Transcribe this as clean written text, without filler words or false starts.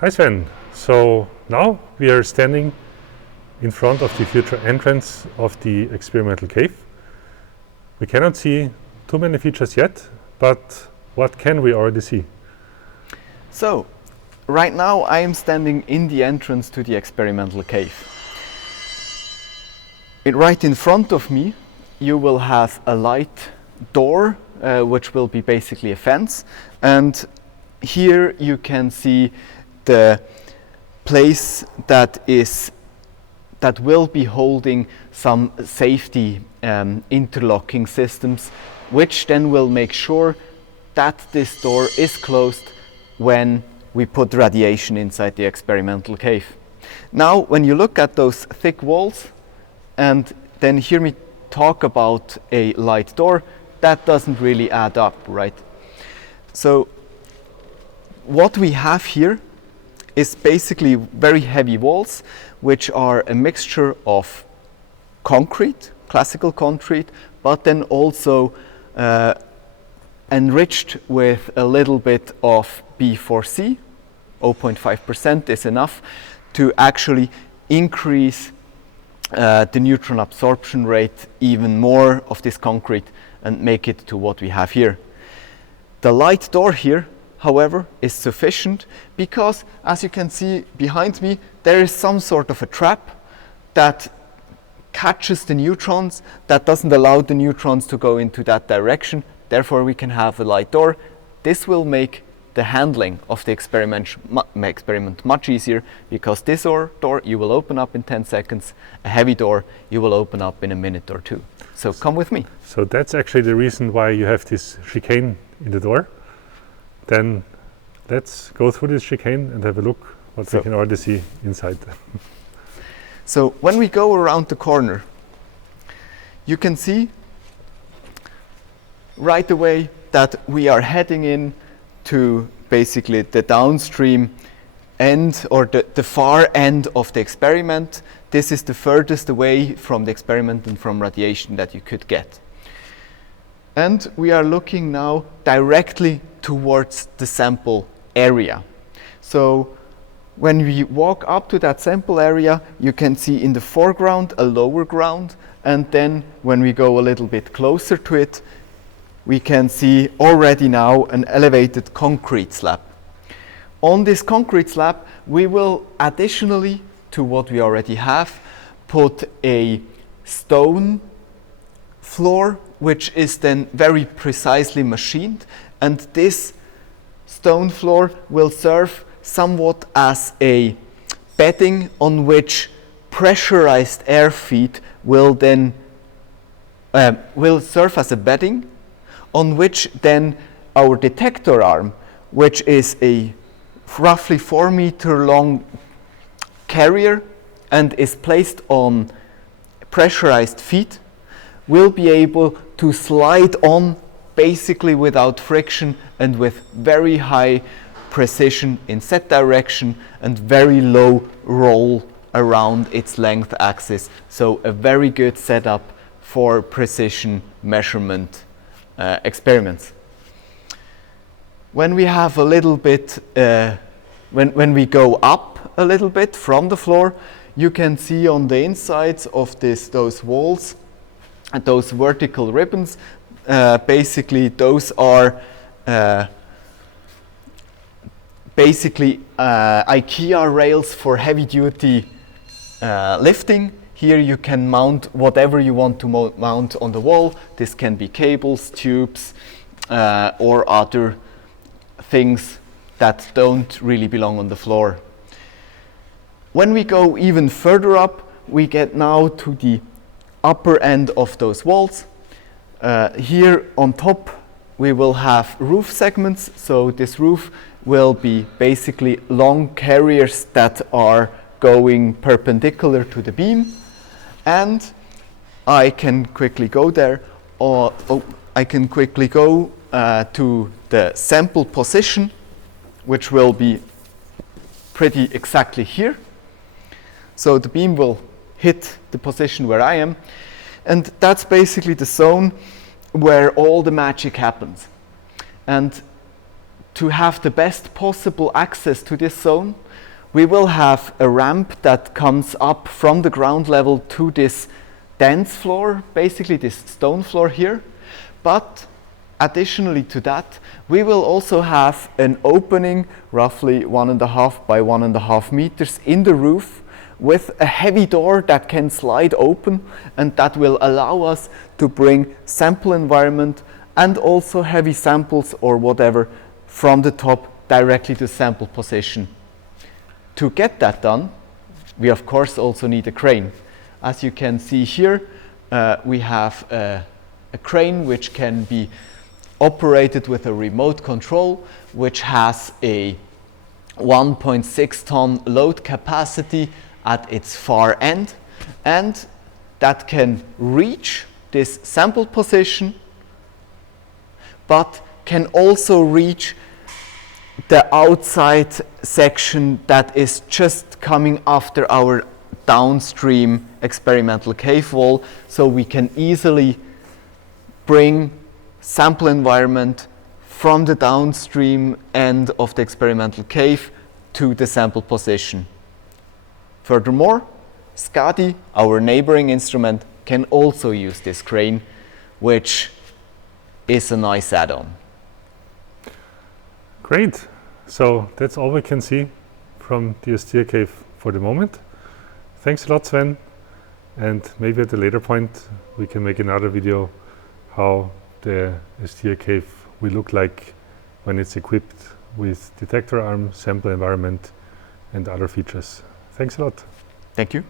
Hi Sven. So now we are standing in front of the future entrance of the experimental cave. We cannot see too many features yet, but what can we already see? So, right now I am standing in the entrance to the experimental cave. Right in front of me you will have a light door, which will be basically a fence, and here you can see the place that will be holding some safety interlocking systems, which then will make sure that this door is closed when we put radiation inside the experimental cave. Now, when you look at those thick walls and then hear me talk about a light door, that doesn't really add up, right? So what we have here is basically very heavy walls, which are a mixture of concrete, classical concrete, but then also enriched with a little bit of B4C. 0.5% is enough to actually increase the neutron absorption rate even more of this concrete and make it to what we have here. The light door here, however, is sufficient because, as you can see behind me, there is some sort of a trap that catches the neutrons, that doesn't allow the neutrons to go into that direction. Therefore, we can have a light door. This will make the handling of the experiment much easier, because this door you will open up in 10 seconds, a heavy door you will open up in a minute or two. So come with me. So that's actually the reason why you have this chicane in the door. Then let's go through this chicane and have a look what we can already see inside. So when we go around the corner, you can see right away that we are heading in to basically the downstream end, or the far end of the experiment. This is the furthest away from the experiment and from radiation that you could get. And we are looking now directly towards the sample area. So when we walk up to that sample area, you can see in the foreground a lower ground, and then when we go a little bit closer to it, we can see already now an elevated concrete slab. On this concrete slab, we will, additionally to what we already have, put a stone floor, which is then very precisely machined, and this stone floor will serve somewhat as a bedding on which pressurized air feed will then will serve as a bedding on which then our detector arm, which is a roughly 4 meter long carrier and is placed on pressurized feet, will be able to slide on basically without friction and with very high precision in set direction and very low roll around its length axis. So a very good setup for precision measurement experiments. When we have a little bit, when we go up a little bit from the floor, you can see on the insides of those walls and those vertical ribbons, basically those are IKEA rails for heavy duty lifting. Here you can mount whatever you want to mount on the wall. This can be cables, tubes, or other things that don't really belong on the floor. When we go even further up, we get now to the upper end of those walls. Here on top we will have roof segments. So this roof will be basically long carriers that are going perpendicular to the beam. And I can quickly go there, or I can quickly go to the sample position, which will be pretty exactly here. So the beam will hit the position where I am, and that's basically the zone where all the magic happens. And to have the best possible access to this zone, we will have a ramp that comes up from the ground level to this dance floor, basically this stone floor here. But additionally to that, we will also have an opening roughly 1.5 by 1.5 meters in the roof with a heavy door that can slide open, and that will allow us to bring sample environment and also heavy samples or whatever from the top directly to sample position. To get that done, we of course also need a crane. As you can see here, we have a crane which can be operated with a remote control, which has a 1.6 ton load capacity at its far end, and that can reach this sample position, but can also reach the outside section that is just coming after our downstream experimental cave wall, so we can easily bring sample environment from the downstream end of the experimental cave to the sample position. Furthermore, SCADI, our neighboring instrument, can also use this crane, which is a nice add-on. Great. So that's all we can see from the ESTIA cave for the moment. Thanks a lot, Sven. And maybe at a later point we can make another video how the ESTIA cave will look like when it's equipped with detector arm, sample environment and other features. Thanks a lot. Thank you.